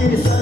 Jangan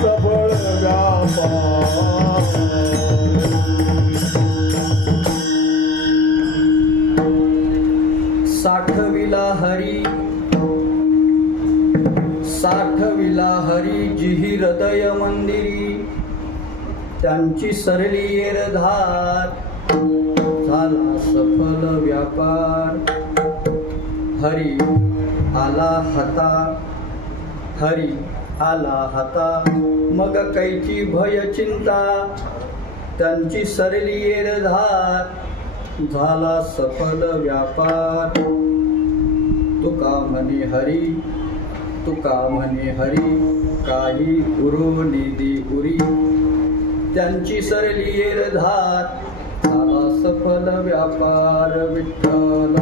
सबळ व्यापार त्यांची सरली येरधार झाला सफल व्यापार. हरी आला हाता, हरी आला हाता, मग कैची भय चिंता. त्यांची सरली येरधार झाला सफल व्यापार. तुका म्हणे हरी, तुका म्हणे हरी, काही गुरु निधी उरी. त्यांची सरली येरधार झाला सफल व्यापार. विठ्ठल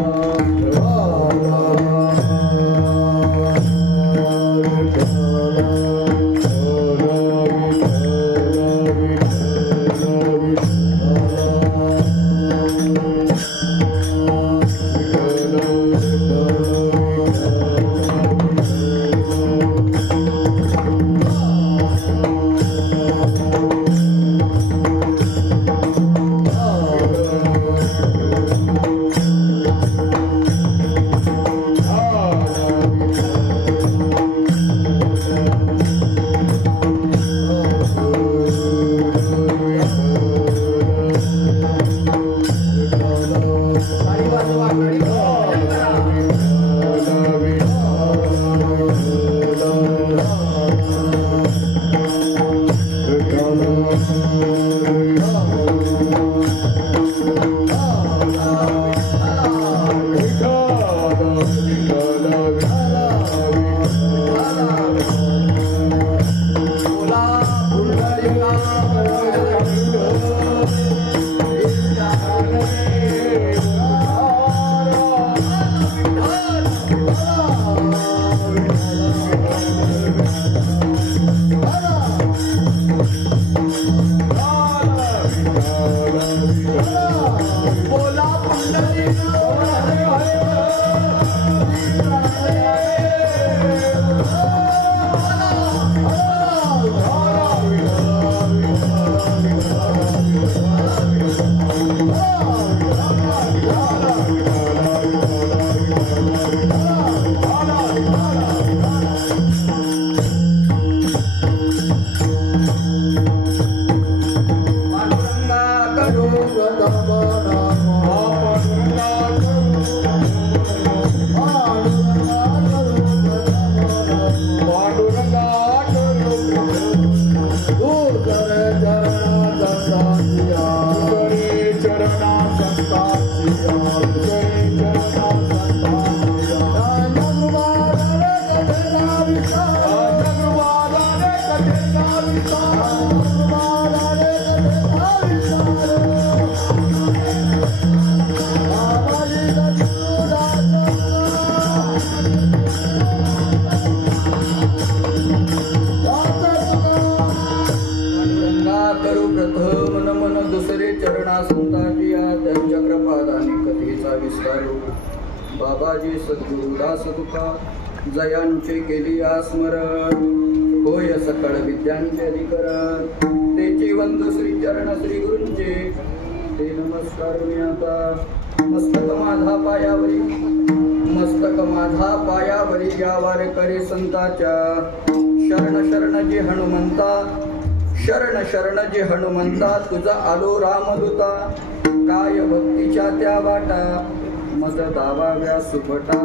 बाबाजी सद्गुरुदास तुका जयांचे केली आस्मरण. होय सकळ विद्यांचे अधिकरण, तेची वंद श्री चरण श्री गुरूंचे. ते नमस्कार मी आता मस्तक माझा पायावरी, मस्तक माझा पायावरी. या वारकरी संताच्या शरण शरण जी हनुमंता, शरण शरण जी हनुमंता. तुझा आलो रामदूता, काय भक्तीच्या त्या वाटा. मज दावाव्या सुभटा,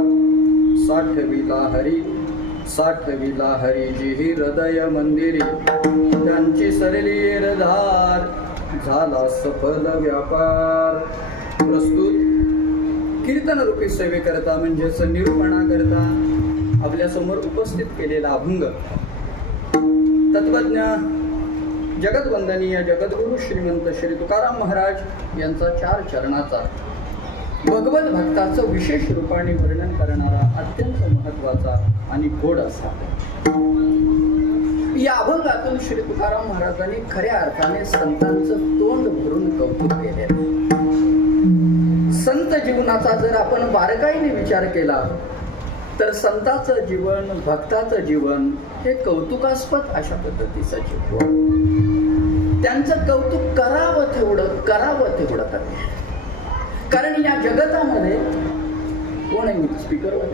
साठविला हरी, साठविला हरी जी हृदय मंदिरी. त्यांची सरली येरधार झाला सफल व्यापार. प्रस्तुत कीर्तन रूपी सेवे करता म्हणजेच निरूपणा करता आपल्या समोर उपस्थित केलेला अभंग तत्वज्ञ जगतवंदनीय जगद्गुरु श्रीमंत श्री तुकाराम महाराज यांचा 4 चरणाचा भगवत भक्ताचं विशेष रूपाने वर्णन करणारा अत्यंत महत्वाचा आणि गोड असा या अभंगातून श्री तुकाराम महाराजांनी खऱ्या अर्थाने संतांचं तोंड भरून कौतुक केले. संत जीवनाचा जर आपण बारकाईने विचार केला तर संताचं जीवन, भक्ताचं जीवन हे कौतुकास्पद अशा पद्धतीचं जीवन. त्यांचं कौतुक करावं तेवढं कमी. कारण या जगतामध्ये कोण आहे स्पीकरवर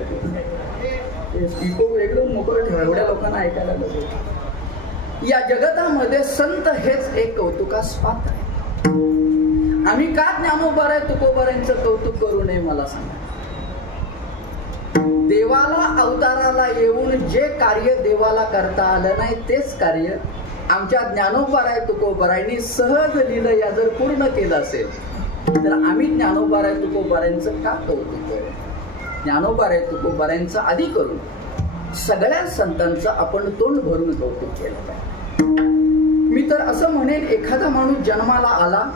स्पीकर वेगळं मोकळं ठेवा, एवढ्या लोकांना ऐकायला लागलं. या जगतामध्ये संत हेच एक कौतुकास पात्र आहे. आम्ही का ज्ञानोबाराय तुकोबारायांचं कौतुक करू नये मला सांगा. देवाला अवताराला येऊन जे कार्य देवाला करता आलं नाही तेच कार्य आमच्या ज्ञानोबाराय तुकोबारायांनी सहज लिहिलं या जर पूर्ण केलं असेल तर आम्ही ज्ञानोबाराय तुकोबारायांचं का कौतुक करू. ज्ञानोबाराय तुकोबारायांचं आधी करून सगळ्या संतांचं आपण तोंड भरून कौतुक केलं पाहिजे. मी तर असं म्हणेन, एखादा माणूस जन्माला आला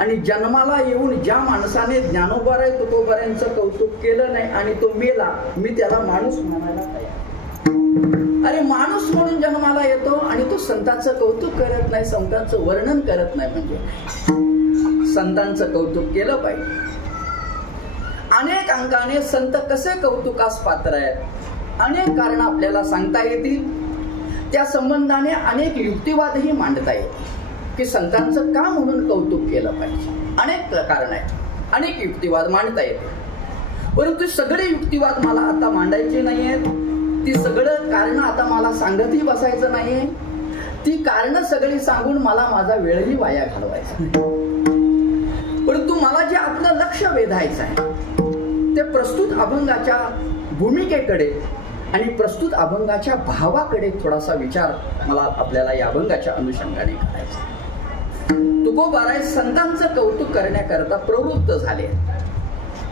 आणि जन्माला येऊन ज्या माणसाने ज्ञानोबाराय तुकोबारायांचं कौतुक केलं नाही आणि तो मेला, मी त्याला माणूस म्हणायला तयार. अरे माणूस म्हणून जन्माला येतो आणि तो संतांचं कौतुक करत नाही, संतांचं वर्णन करत नाही, म्हणजे संतांचं कौतुक केलं पाहिजे. अनेक अंगाने संत कसे कौतुकास पात्र आहेत, अनेक कारण आपल्याला सांगता येतील. त्या संबंधाने अनेक युक्तिवादही मांडता येतील की संतांचं का म्हणून कौतुक केलं पाहिजे. अनेक कारण आहेत, अनेक युक्तिवाद मांडता येते. परंतु सगळे युक्तिवाद मला आता मांडायचे नाहीयेत. ती सगळं कारण आता मला सांगतही बसायचं नाहीये. ती कारण सगळी सांगून मला माझा वेळही वाया घालवायचा नाही. परंतु मला जे आपलं लक्ष वेधायचं आहे ते प्रस्तुत अभंगाच्या भूमिकेकडे आणि प्रस्तुत अभंगाच्या भावाकडे थोडासा विचार मला आपल्याला या अभंगाच्या अनुषंगाने करायचा. तुकोबाराय संतांचं कौतुक करण्याकरता प्रवृत्त झाले.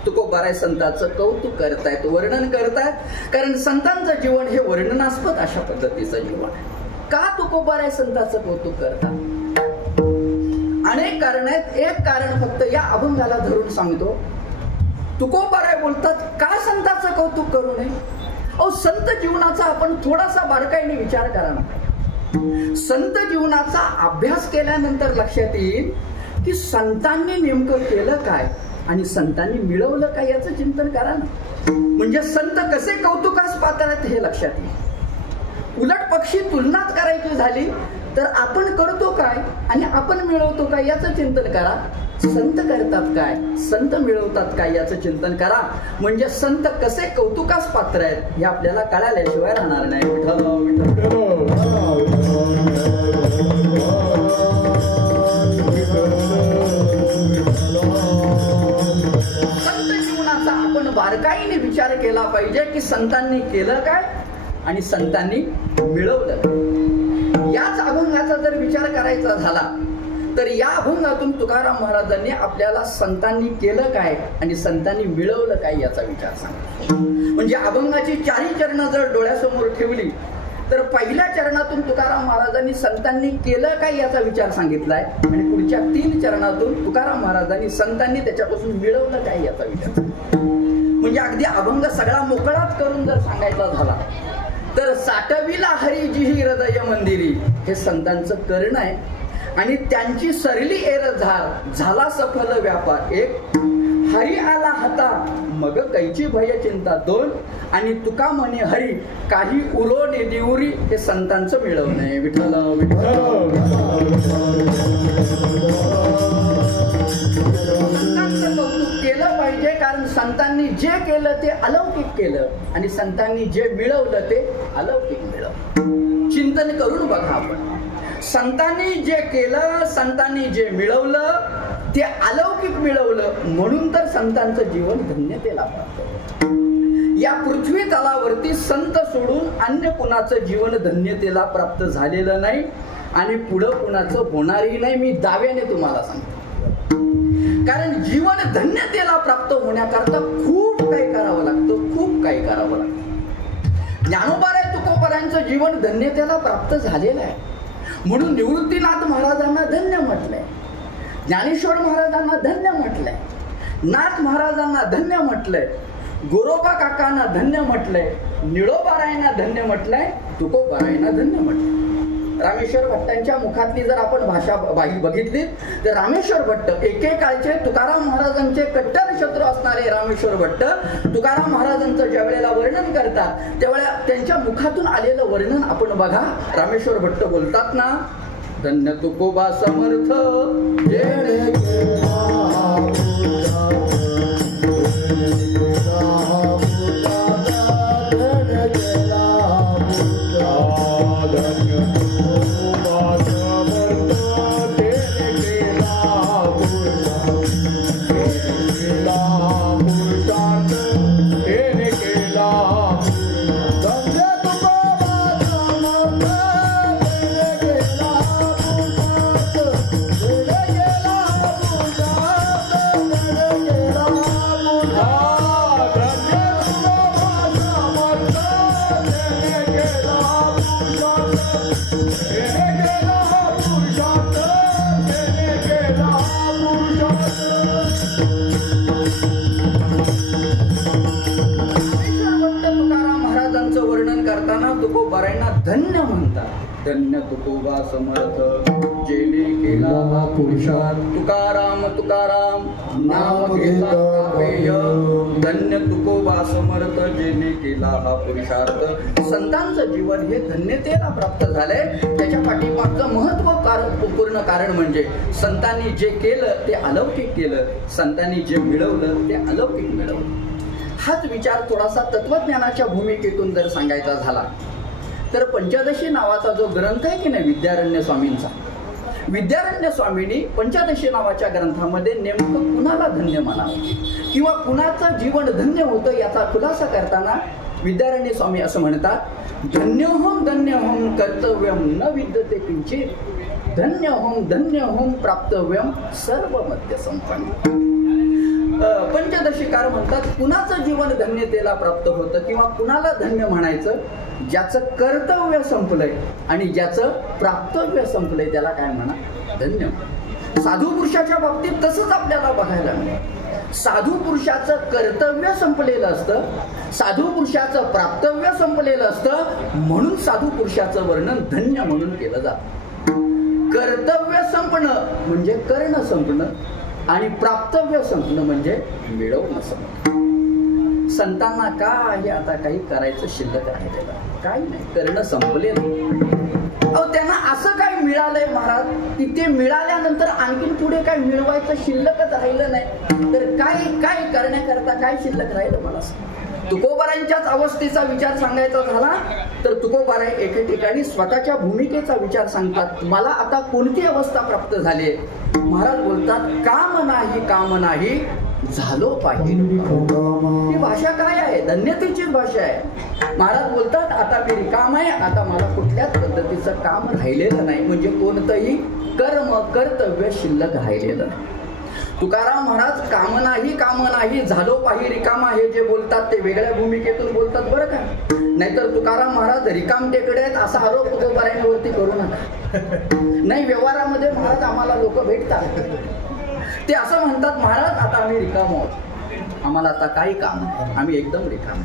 तुकोबाराय संतांचं कौतुक करतायत, वर्णन करतायत, कारण संतांचं जीवन हे वर्णनास्पद अशा पद्धतीचं जीवन आहे. का तुकोबाराय संतांचं कौतुक करतात? अनेक कारण आहेत. एक कारण फक्त या अभंगाला धरून सांगतो. तुकोबाराय बोलतात, का संतांचं कौतुक करू नये? अहो, संत जीवनाचा आपण थोडासा बारकाईने विचार करा ना. संत जीवनाचा अभ्यास केल्यानंतर लक्षात येईल की संतांनी नेमकं केलं काय आणि संतांनी मिळवलं काय याचं चिंतन करा ना. म्हणजे संत कसे कौतुकास पात्र आहेत हे लक्षात येईल. उलट पक्षी तुलनाच करायची झाली तर आपण करतो काय आणि आपण मिळवतो काय याचं चिंतन करा. संत करतात काय, संत मिळवतात काय याचं चिंतन करा. म्हणजे संत कसे कौतुकास पात्र आहेत हे आपल्याला कळाल्याशिवाय राहणार नाही. संत जीवनाचा आपण बारकाईने विचार केला पाहिजे की संतांनी केलं काय आणि संतांनी मिळवलं काय. याच अभंगाचा जर विचार करायचा झाला तर या अभंगातून तुकाराम महाराजांनी आपल्याला संतांनी केलं काय आणि संतांनी मिळवलं काय याचा विचार सांगितला. म्हणजे अभंगाची चारही चरणं जर डोळ्यासमोर ठेवली तर पहिल्या चरणातून तुकाराम महाराजांनी संतांनी केलं काय याचा विचार सांगितलाय आणि पुढच्या 3 चरणातून तुकाराम महाराजांनी संतांनी त्याच्यापासून मिळवलं काय याचा विचार. म्हणजे अगदी अभंग सगळा मोकळाच करून जर सांगायचा झाला तर साठविला हरिजी हृदय मंदिरी हे संतांचं कर्ण आहे आणि त्यांची सरली एरझार झाला सफल व्यापार. 1 हरी आला हाता मग कैची भय चिंता. 2 आणि तुका म्हणे हरी काही उरो ने दिवरी हे संतांचं मिळवणं आहे. विठ्ठल संतांचं कौतुक केलं पाहिजे कारण संतांनी जे केलं ते अलौकिक केलं आणि संतांनी जे मिळवलं ते अलौकिक मिळवलं. चिंतन करून बघा आपण. संतांनी जे केलं, संतांनी जे मिळवलं ते अलौकिक मिळवलं म्हणून तर संतांचं जीवन धन्यतेला प्राप्त. या पृथ्वी तलावरती संत सोडून अन्य कुणाचं जीवन धन्यतेला प्राप्त झालेलं नाही आणि पुढं कुणाचं होणारही नाही. मी दाव्याने तुम्हाला सांगतो. कारण जीवन धन्यतेला प्राप्त होण्याकरता खूप काही करावं लागतं, खूप काही करावं लागतं. ज्ञानोबाराय तुकोबारायांचं जीवन धन्यतेला प्राप्त झालेलं आहे म्हणून निवृत्तीनाथ महाराजांना धन्य म्हटलंय, ज्ञानेश्वर महाराजांना धन्य म्हटलंय, नाथ महाराजांना धन्य म्हटलंय, गोरोबा काकांना धन्य म्हटलंय, निळोबारायांना धन्य म्हटलंय, तुकोबारायांना धन्य म्हटलंय. रामेश्वर भट्टांच्या मुखातली जर आपण भाषा बघितली तर रामेश्वर भट्ट एकेकाळचे तुकाराम महाराजांचे कट्टर शत्रू असणारे रामेश्वर भट्ट तुकाराम महाराजांचं ज्या वेळेला वर्णन करतात त्यावेळेला त्यांच्या मुखातून आलेलं वर्णन आपण बघा. रामेश्वर भट्ट बोलतात ना, धन्य तुकोबा समर्थ धन्य तुकोबा समर्थ जेने केला हा पुरुषार्थ. तुकाराम तुकाराम नाम घेता पेय. धन्य तुकोबा समर्थ जेने केला हा पुरुषार्थ. संतांचं जीवन हे धन्यतेला प्राप्त झालंय. त्याच्या पाठीमागचं महत्वपूर्ण कारण म्हणजे संतांनी जे केलं ते अलौकिक केलं, संतांनी जे मिळवलं ते अलौकिक मिळवलं. हाच विचार थोडासा तत्वज्ञानाच्या भूमिकेतून जर सांगायचा झाला तर पंचदशी नावाचा जो ग्रंथ आहे की नाही विद्यारण्य स्वामींचा, विद्यारण्य स्वामींनी पंचदशी नावाच्या ग्रंथामध्ये नेमकं कुणाला धन्य म्हणावं किंवा कुणाचं जीवन धन्य होतं याचा खुलासा करताना विद्यारण्य स्वामी असं म्हणतात, धन्यहोम कर्तव्यम न विद्यते किंचित, धन्यहोम प्राप्तव्यम सर्व मध्य संपन्न. पंचदशीकार म्हणतात कुणाचं जीवन धन्यतेला प्राप्त होतं किंवा कुणाला धन्य म्हणायचं, ज्याचं कर्तव्य संपलंय आणि ज्याचं प्राप्तव्य संपलंय त्याला काय म्हणा, धन्य. साधू पुरुषाच्या बाबतीत तसंच आपल्याला बघायला मिळतं. साधू पुरुषाचं कर्तव्य संपलेलं असतं, साधू पुरुषाचं प्राप्तव्य संपलेलं असतं, म्हणून साधू पुरुषाचं वर्णन धन्य म्हणून केलं जातं. कर्तव्य संपणं म्हणजे करणं संपणं आणि प्राप्तव्य संपणं म्हणजे मिळवणं संपणं. संतांना काय आता काही करायचं शिल्लक राहिलेलं काही नाही, करणं संपलेलं. त्यांना असं काय मिळालंय महाराज की ते मिळाल्यानंतर आणखीन पुढे काय मिळवायचं शिल्लकच राहिलं नाही, तर काय काय करण्याकरता काय शिल्लक राहिलं मला सांग. तुकोबारांच्याच अवस्थेचा विचार सांगायचा झाला तर तुकोबाराय एके ठिकाणी स्वतःच्या भूमिकेचा विचार सांगतात. मला आता कोणती अवस्था प्राप्त झाली. महाराज बोलतात, काम नाही झालो पाहिजे. ही भाषा काय आहे, धन्यतेची भाषा आहे. महाराज बोलतात आता मी रिकाम आहे, आता मला कुठल्याच पद्धतीचं काम राहिलेलं नाही, म्हणजे कोणतंही कर्तव्य शिल्लक राहिलेलं नाही. तुकाराम महाराज काम नाही झालो पाहि रिकामा हे जे बोलतात ते वेगळ्या भूमिकेतून बोलतात बरं का. नाहीतर तुकाराम महाराज रिकाम टेकडे आहेत असा आरोप तुकोबारायांवरती करू नका. नाही, व्यवहारामध्ये महाराज आम्हाला लोक भेटतात ते असं म्हणतात, महाराज आता आम्ही रिकाम आहोत, आम्हाला आता काही काम नाही, आम्ही एकदम रिकाम.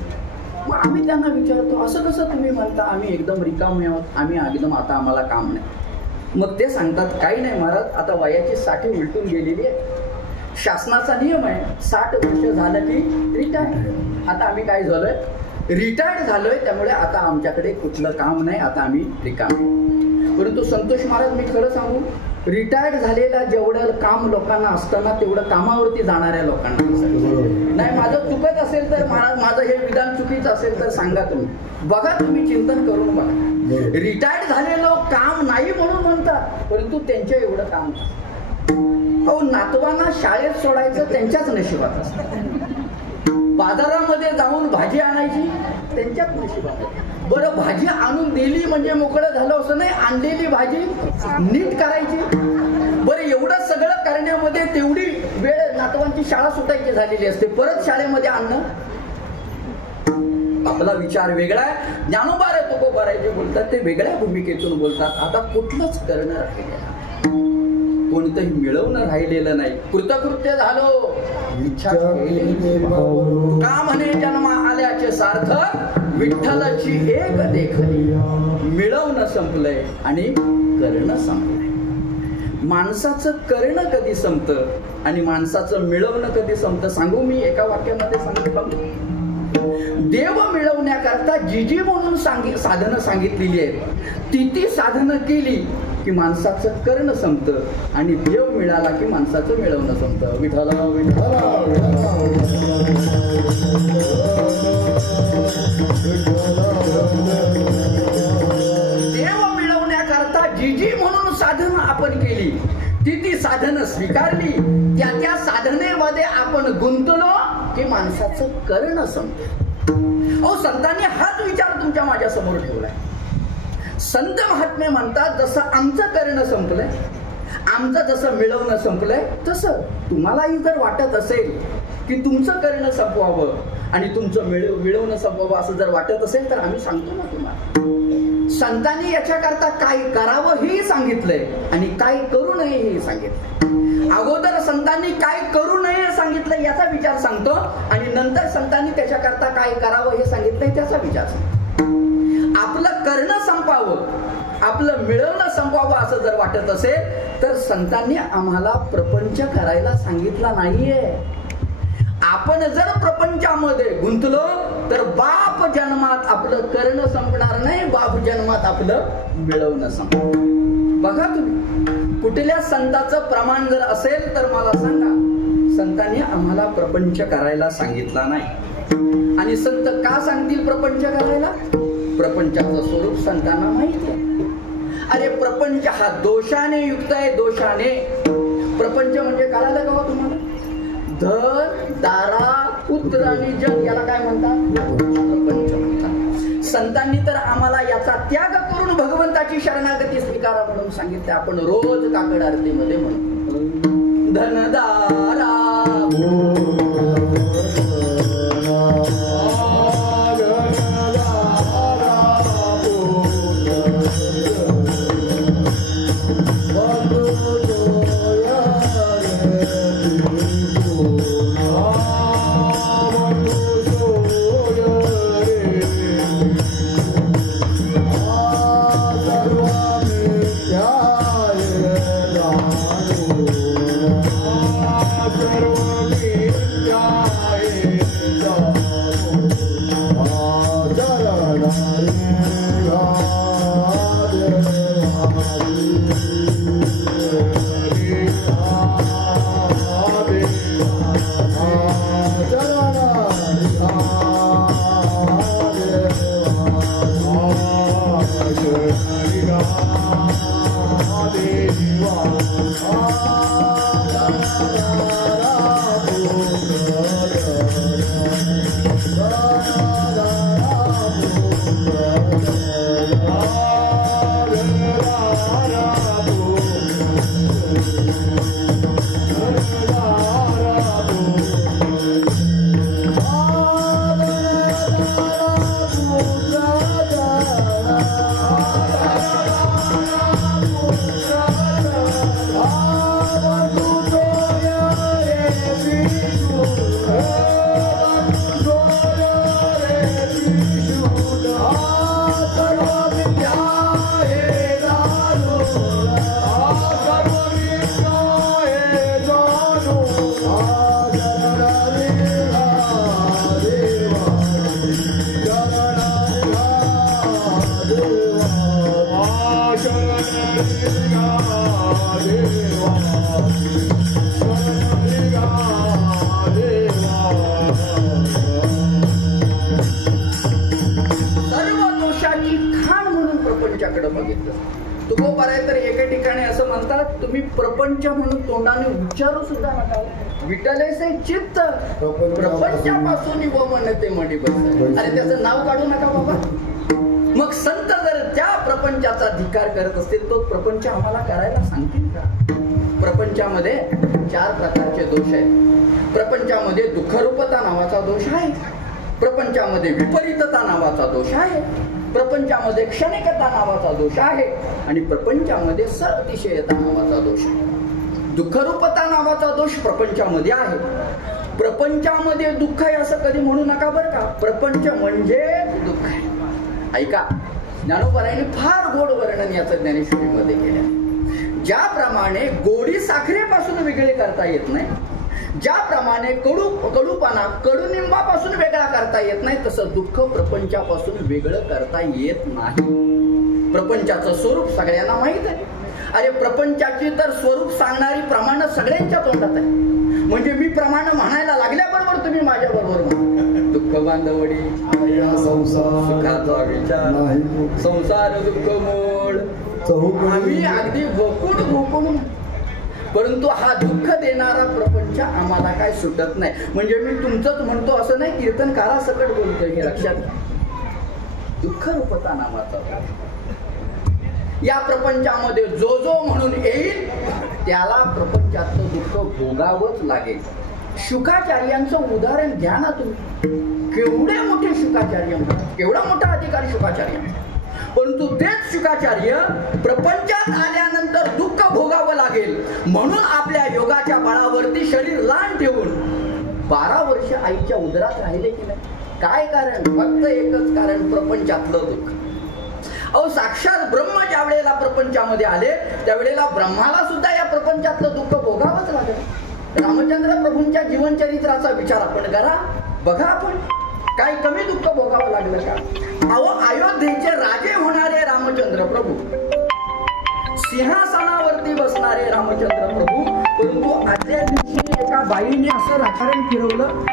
मग आम्ही त्यांना विचारतो असं कसं तुम्ही म्हणता आम्ही एकदम रिकाम आहोत, आम्ही एकदम आता आम्हाला काम नाही. मग ते सांगतात काही नाही महाराज, आता वयाची 60 उलटून गेलेली आहे. शासनाचा नियम आहे 60 वर्ष झालं की रिटायर्ड. आता आम्ही काय झालोय, रिटायर्ड झालोय, त्यामुळे आता आमच्याकडे कुठलं काम नाही, आता आम्ही रिकाम. परंतु संतोष महाराज मी खरं सांगू, रिटायर्ड झालेला जेवढं काम लोकांना असताना तेवढं कामावरती जाणाऱ्या लोकांना नाही. माझं चुकत असेल तर महाराज, माझं हे विधान चुकीचं असेल तर सांगा तुम्ही, बघा तुम्ही चिंतन करून बघा. रिटायर्ड झालेले लोक काम नाही म्हणून म्हणतात, परंतु त्यांच्या एवढं काम. नातवांना शाळेत सोडायचं त्यांच्याच नशिबात असतं, बाजारामध्ये जाऊन भाजी आणायची त्यांच्याच नशिबात. बरं, भाजी आणून दिली म्हणजे मोकळं झालं असं नाही, आणलेली भाजी नीट करायची. बरं, एवढं सगळं करण्यामध्ये तेवढी वेळ नातवांची शाळा सुटायची झालेली असते, परत शाळेमध्ये आणणं. आपला विचार वेगळा आहे. ज्ञानोबा तुकोबाराय जे बोलतात ते वेगळ्या भूमिकेतून बोलतात. आता कुठलंच करणं राहिलेलं, कोणतंही मिळवणं राहिलेलं नाही. कृतकृत्य झालो, इच्छा का म्हणे जन्म आल्याचे सार्थक, विठ्ठलाची एक देखली. मिळवणं संपलंय आणि करणं संपलंय. माणसाचं करणं कधी संपतं आणि माणसाचं मिळवणं कधी संपतं सांगू मी एका वाक्यामध्ये सांगतो. देव मिळवण्याकरता जी म्हणून साधनं सांगितलेली आहेत ती साधनं केली की माणसाचं करणं संपतं आणि देव मिळाला की माणसाचं मिळवणं संपतं. विठ्ठला विठ्ठला देव मिळवण्याकरता जी म्हणून साधनं आपण केली ती साधनं स्वीकारली, त्या साधनेमध्ये आपण गुंतलो की माणसाचं करणं संपतं. संतांनी हाच विचार तुमच्या माझ्या समोर ठेवलाय. संत महात्मे म्हणतात जसं आमचं करणं संपलंय, आमचं जसं मिळवणं संपलंय, तसं तुम्हालाही जर वाटत असेल की तुमचं करणं संपवावं आणि तुमचं मिळवणं संपवावं असं जर वाटत असेल तर आम्ही सांगतो ना तुम्हाला. संतांनी याच्याकरता काय करावं हेही सांगितलंय आणि काय करू नये हेही सांगितलंय. अगोदर संतांनी काय करू नये सांगितलं याचा विचार सांगतो आणि नंतर संतांनी त्याच्याकरता काय करावं हे सांगितलंय त्याचा विचार सांगतो. आपलं करणं संपावं आपलं मिळवणं संपवावं असं जर वाटत असेल तर संतांनी आम्हाला प्रपंच करायला सांगितला नाहीये. आपण जर प्रपंचामध्ये गुंतलो तर बाप जन्मात आपलं करणं संपणार नाही, बाप जन्मात आपलं मिळवणं संपणार. बघा तुम्ही कुठल्या संताचं प्रमाण जर असेल तर मला सांगा. संतांनी आम्हाला प्रपंच करायला सांगितला नाही. आणि संत का सांगतील प्रपंच करायला? प्रपंचाचं स्वरूप संतांना माहिती आहे. अरे प्रपंच हा दोषाने युक्त आहे, दोषाने. प्रपंच म्हणजे कळालं का तुम्हाला? धन, दारा, पुत्र आणि जग याला काय म्हणतात? प्रपंच म्हणतात. संतांनी तर आम्हाला याचा त्याग करून भगवंताची शरणागती स्वीकारा म्हणून सांगितले. आपण रोज काकड आरतीमध्ये म्हणतो धनदारा प्रपंच म्हणून तोंडाने उच्चारू सुद्धा नका. विठलेसे चित्त प्रपंचापासून व म्हणते मडी बस. अरे त्याचं नाव काढू नका बाबा. मग संत जर त्या प्रपंचाचा धिक्कार करत असतील तो प्रपंच आम्हाला करायला सांगतील का? प्रपंचामध्ये 4 प्रकारचे दोष आहेत. प्रपंचामध्ये दुःखरूपता नावाचा दोष आहे. प्रपंचामध्ये विपरीतता नावाचा दोष आहे. प्रपंचामध्ये क्षणिकता नावाचा दोष आहे. आणि प्रपंचामध्ये सरअतिशयता नावाचा दोष आहे. दुःखरूपता नावाचा दोष प्रपंचामध्ये आहे. प्रपंचामध्ये दुःख आहे असं कधी म्हणू नका बरं का. प्रपंच म्हणजे दुःख आहे. ऐका, ज्ञानोबारायांनी फार गोड वर्णन याचं ज्ञानेश्वरीमध्ये केलं. ज्याप्रमाणे गोडी साखरेपासून वेगळे करता येत नाही, ज्याप्रमाणे कडूपणा कडुनिंबापासून वेगळा करता येत नाही, तसं दुःख प्रपंचापासून वेगळं करता येत नाही. प्रपंचाचं स्वरूप सगळ्यांना माहित आहे. अरे प्रपंचाची तर स्वरूप सांगणारी प्रमाण सगळ्यांच्या तोंडात आहे. म्हणजे मी प्रमाण म्हणायला लागल्याबरोबर तुम्ही माझ्या बरोबर म्हणा. दुःख बांधवडी सुखाचा विचार संसार दुःख मोड. आम्ही अगदी भोकून परंतु हा दुःख देणारा प्रपंच आम्हाला काय सुटत नाही. म्हणजे मी तुमचंच म्हणतो असं नाही, कीर्तनकारा सकट बोलतोय हे लक्षात. दुःख रूपता नावाचा या प्रपंचामध्ये जो जो म्हणून येईल त्याला प्रपंचाचं दुःख भोगावंच लागेल. शुकाचार्यांचं उदाहरण घ्या ना तुम्ही. केवढे मोठे शुकाचार्य, केवढा मोठा अधिकारी शुकाचार्य. परंतु तेच शुकाचार्य प्रपंचात आल्यानंतर दुःख भोगावं लागेल म्हणून आपल्या योगाच्या बळावरती शरीर लहान ठेवून 12 वर्ष आईच्या उदरात राहिले की नाही. काय कारण? फक्त एकच कारण, प्रपंचातलं दुःख. अहो साक्षात ब्रह्म ज्या वेळेला प्रपंचामध्ये आले त्यावेळेला ब्रह्माला सुद्धा या प्रपंचातलं दुःख भोगावंच लागेल. रामचंद्र प्रभूंच्या जीवनचरित्राचा विचार आपण करा, बघा आपण काही कमी दुःख भोगावं लागलं का? अहो अयोध्येचे राजे होणारे रामचंद्र प्रभू, सिंहासनावरती बसणारे रामचंद्र प्रभू, परंतु आदल्या दिवशी एका बाईने असं राजकारण फिरवलं